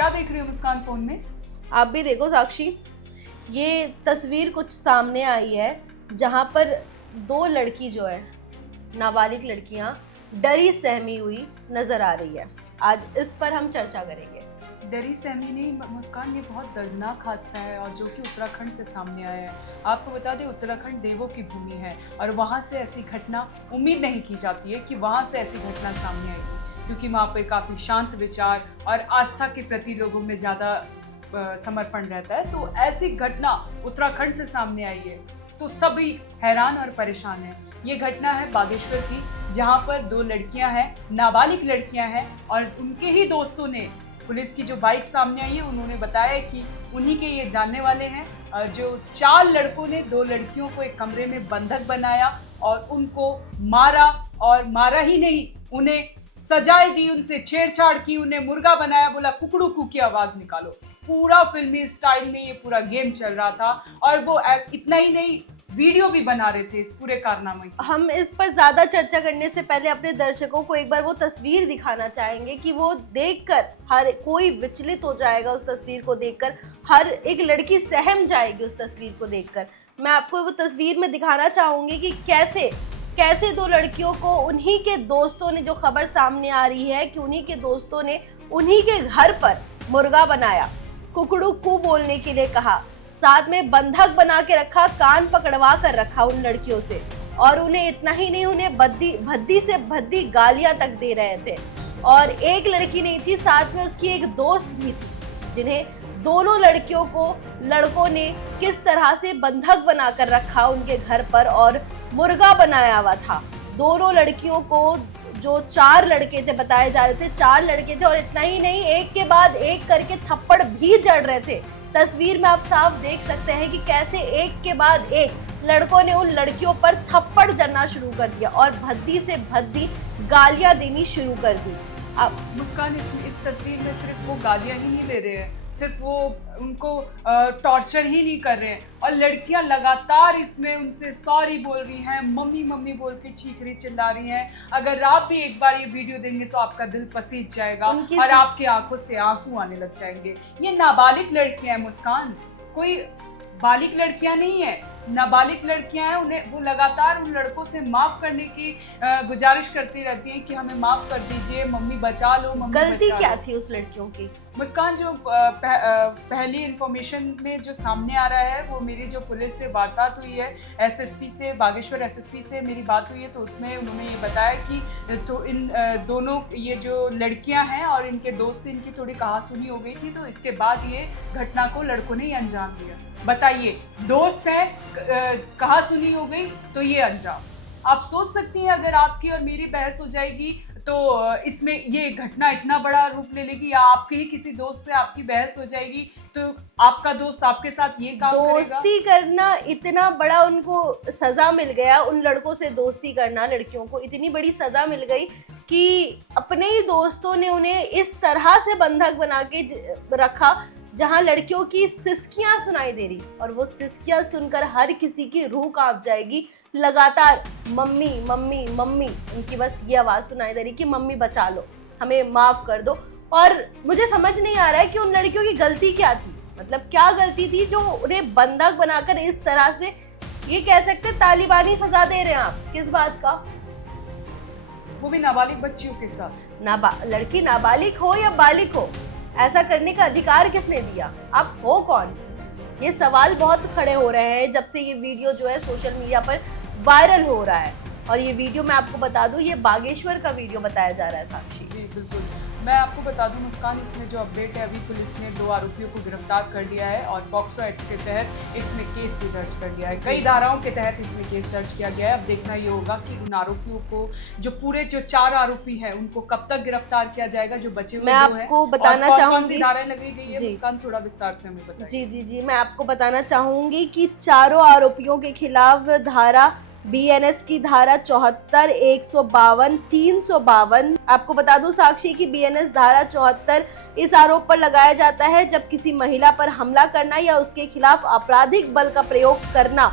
क्या देख रही हो मुस्कान फोन में? आप भी देखो साक्षी, ये तस्वीर कुछ सामने आई है जहां पर दो लड़की जो है, नाबालिग लड़कियां डरी सहमी हुई नजर आ रही है। आज इस पर हम चर्चा करेंगे। डरी सहमी नहीं मुस्कान, ये बहुत दर्दनाक हादसा है और जो कि उत्तराखंड से सामने आया है। आपको बता दें, उत्तराखंड देवों की भूमि है और वहाँ से ऐसी घटना उम्मीद नहीं की जाती है कि वहाँ से ऐसी घटना सामने आएगी, क्योंकि वहाँ पे काफ़ी शांत विचार और आस्था के प्रति लोगों में ज़्यादा समर्पण रहता है। तो ऐसी घटना उत्तराखंड से सामने आई है तो सभी हैरान और परेशान हैं। ये घटना है बागेश्वर की, जहाँ पर दो लड़कियां हैं, नाबालिग लड़कियां हैं, और उनके ही दोस्तों ने, पुलिस की जो बाइट सामने आई है उन्होंने बताया कि उन्हीं के ये जानने वाले हैं। जो 4 लड़कों ने 2 लड़कियों को एक कमरे में बंधक बनाया और उनको मारा, और मारा ही नहीं, उन्हें सजाएं दी, उनसे छेड़छाड़ की, उन्हें मुर्गा बनाया, बोला कुकड़ू कू की आवाज निकालो। पूरा फिल्मी स्टाइल में ये पूरा गेम चल रहा था और वो इतना ही नहीं, वीडियो भी बना रहे थे इस पूरे कारनामे की। हम इस पर ज्यादा चर्चा करने से पहले अपने दर्शकों को एक बार वो तस्वीर दिखाना चाहेंगे कि वो देखकर हर कोई विचलित हो जाएगा। उस तस्वीर को देखकर हर एक लड़की सहम जाएगी। उस तस्वीर को देखकर मैं आपको वो तस्वीर में दिखाना चाहूंगी कि कैसे दो लड़कियों को उन्हीं के दोस्तों ने, जो खबर सामने आ रही है कि उन्हीं के दोस्तों ने उन्हीं के घर पर मुर्गा बनाया, कुकड़ू कू बोलने के लिए कहा, साथ में बंधक बना के रखा, कान पकड़वा कर रखा उन लड़कियों से, और उन्हें इतना ही नहीं, उन्हें भद्दी से भद्दी गालियां तक दे रहे थे। और एक लड़की नहीं थी, साथ में उसकी एक दोस्त भी थी, जिन्हें दोनों लड़कियों को लड़कों ने किस तरह से बंधक बनाकर रखा उनके घर पर और मुर्गा बनाया हुआ था। दोनों लड़कियों को, जो 4 लड़के थे बताए जा रहे थे, 4 लड़के थे, और इतना ही नहीं, एक के बाद एक करके थप्पड़ भी जड़ रहे थे। तस्वीर में आप साफ देख सकते हैं कि कैसे एक के बाद एक लड़कों ने उन लड़कियों पर थप्पड़ जड़ना शुरू कर दिया और भद्दी से भद्दी गालियां देनी शुरू कर दी। अब मुस्कान, इस तस्वीर में सिर्फ वो गालियां ही नहीं ले रहे हैं, सिर्फ वो उनको टॉर्चर ही नहीं कर रहे हैं, और लड़कियां लगातार इसमें उनसे सॉरी बोल रही हैं, मम्मी मम्मी बोल के चीख रही चिल्ला रही हैं। अगर आप भी एक बार ये वीडियो देंगे तो आपका दिल पसीज जाएगा और आपकी आंखों से आंसू आने लग जाएंगे। ये नाबालिग लड़कियां हैं मुस्कान, कोई बालिग लड़कियां नहीं है, नाबालिग लड़कियां हैं। उन्हें वो लगातार उन लड़कों से माफ करने की गुजारिश करती रहती हैं कि हमें माफ कर दीजिए, मम्मी बचा लो, मम्मी गलती क्या थी उस लड़कियों की? मुस्कान, जो पहली इंफॉर्मेशन में जो सामने आ रहा है, वो मेरी जो पुलिस से वार्तालाप हुई है, एसएसपी से, बागेश्वर एसएसपी से मेरी बात हुई है, तो उसमें उन्होंने ये बताया कि तो इन दोनों, ये जो लड़कियां हैं और इनके दोस्त से इनकी थोड़ी कहासुनी हो गई थी, तो इसके बाद ये घटना को लड़कों ने अंजाम दिया। बताइए, दोस्त हैं, कहासुनी हो गई तो ये अंजाम। आप सोच सकती हैं अगर आपकी और मेरी बहस हो जाएगी तो इसमें ये घटना इतना बड़ा रूप ले लेगी, या आपके ही किसी दोस्त से आपकी बहस हो जाएगी तो आपका दोस्त आपके साथ ये काम करेगा। दोस्ती करना इतना बड़ा, उनको सजा मिल गया, उन लड़कों से दोस्ती करना, लड़कियों को इतनी बड़ी सजा मिल गई कि अपने ही दोस्तों ने उन्हें इस तरह से बंधक बना के रखा जहां लड़कियों की सिसकियां सुनाई दे रही, और वो सिसकियां सुनकर हर किसी की रूह कांप जाएगी। लगातार मम्मी मम्मी मम्मी, उनकी बस ये आवाज सुनाई दे रही कि मम्मी बचा लो, हमें माफ कर दो। और मुझे समझ नहीं आ रहा है कि उन लड़कियों की गलती क्या थी, मतलब क्या गलती थी जो उन्हें बंधक बनाकर इस तरह से, ये कह सकते तालिबानी सजा दे रहे हैं आप। किस बात का? वो भी नाबालिग बच्चियों के साथ। लड़की नाबालिग हो या बालिग हो, ऐसा करने का अधिकार किसने दिया? आप हो कौन? ये सवाल बहुत खड़े हो रहे हैं जब से ये वीडियो जो है सोशल मीडिया पर वायरल हो रहा है। और ये वीडियो, मैं आपको बता दूं, ये बागेश्वर का वीडियो बताया जा रहा है साक्षी। जी बिल्कुल, मैं आपको बता दूं मुस्कान, इसमें जो अपडेट है, अभी पुलिस ने 2 आरोपियों को गिरफ्तार कर लिया है और पॉक्सो एक्ट के तहत इसमें केस भी दर्ज कर लिया है। कई धाराओं के तहत इसमें केस दर्ज किया गया है। अब देखना ये होगा कि उन आरोपियों को, जो पूरे जो 4 आरोपी हैं, उनको कब तक गिरफ्तार किया जाएगा, जो बचे हुए मैं आपको बताना चाहूंगी, कौन सी धाराएं लगाई गई है मुस्कान, थोड़ा विस्तार से हमें बताइए। जी, मैं आपको बताना चाहूंगी कि चारों आरोपियों के खिलाफ धारा बीएनएस की धारा 74, 152, 352, आपको बता दूं साक्षी की बीएनएस धारा 74 इस आरोप पर लगाया जाता है जब किसी महिला पर हमला करना या उसके खिलाफ आपराधिक बल का प्रयोग करना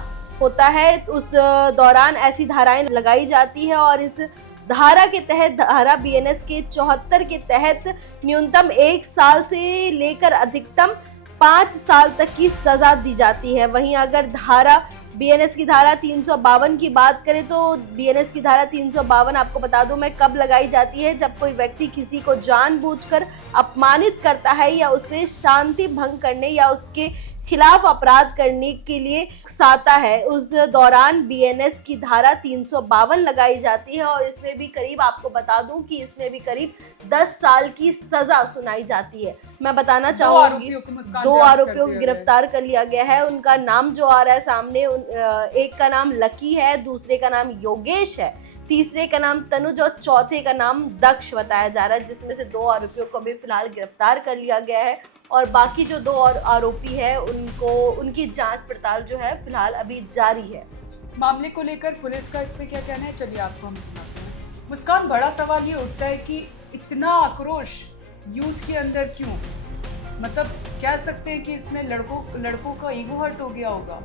होता है, उस दौरान ऐसी धाराएं लगाई जाती है। और इस धारा के तहत, धारा बीएनएस के 74 के तहत न्यूनतम 1 साल से लेकर अधिकतम 5 साल तक की सजा दी जाती है। वहीं अगर धारा बीएनएस की धारा 352 की बात करें तो बीएनएस की धारा 352 आपको बता दूं मैं कब लगाई जाती है, जब कोई व्यक्ति किसी को जानबूझकर अपमानित करता है या उसे शांति भंग करने या उसके खिलाफ अपराध करने के लिए उकसाता है, उस दौरान बीएनएस की धारा 352 लगाई जाती है और इसमें भी करीब, आपको बता दूं कि इसमें भी करीब 10 साल की सजा सुनाई जाती है। मैं बताना चाहूंगी 2 आरोपियों को गिरफ्तार कर लिया गया है। उनका नाम जो आ रहा है सामने, एक का नाम लकी है, दूसरे का नाम योगेश है, तीसरे का नाम तनुज और चौथे का नाम दक्ष बताया जा रहा है, जिसमें से 2 आरोपियों को भी फिलहाल गिरफ्तार कर लिया गया है और बाकी जो 2 और आरोपी है उनकी जांच पड़ताल जो है फिलहाल अभी जारी है। मामले को लेकर पुलिस का इसमें क्या कहना है, चलिए आपको हम सुनाते हैं। मुस्कान, बड़ा सवाल ये उठता है कि इतना आक्रोश यूथ के अंदर क्यों? मतलब कह सकते हैं कि इसमें लड़कों का ईगो हर्ट हो गया होगा।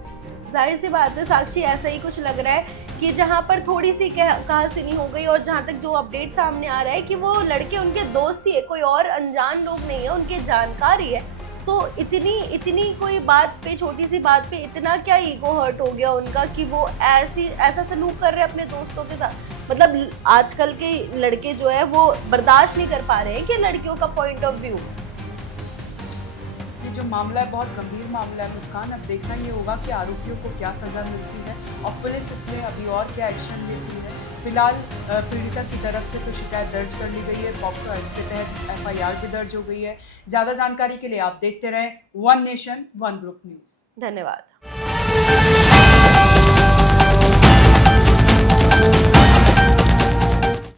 जाहिर सी बात है साक्षी, ऐसा ही कुछ लग रहा है कि जहाँ पर थोड़ी सी कहासुनी हो गई और जहाँ तक जो अपडेट सामने आ रहा है कि वो लड़के उनके दोस्त ही है, कोई और अनजान लोग नहीं है, उनके जानकार ही है। तो इतनी कोई बात पे, छोटी सी बात पे इतना क्या ईगो हर्ट हो गया उनका कि वो ऐसा सलूक कर रहे हैं अपने दोस्तों के साथ। मतलब आजकल के लड़के जो है वो बर्दाश्त नहीं कर पा रहे हैं कि लड़कियों का पॉइंट ऑफ व्यू। ये जो मामला है बहुत गंभीर मामला है मुस्कान। अब देखना ये होगा कि आरोपियों को क्या सज़ा मिलती है और पुलिस इसमें अभी और क्या एक्शन लेती है। फिलहाल पीड़िता की तरफ से तो शिकायत दर्ज कर ली गई है, पॉक्सो एक्ट के तहत FIR भी दर्ज हो गई है। ज़्यादा जानकारी के लिए आप देखते रहें one nation one group news. धन्यवाद।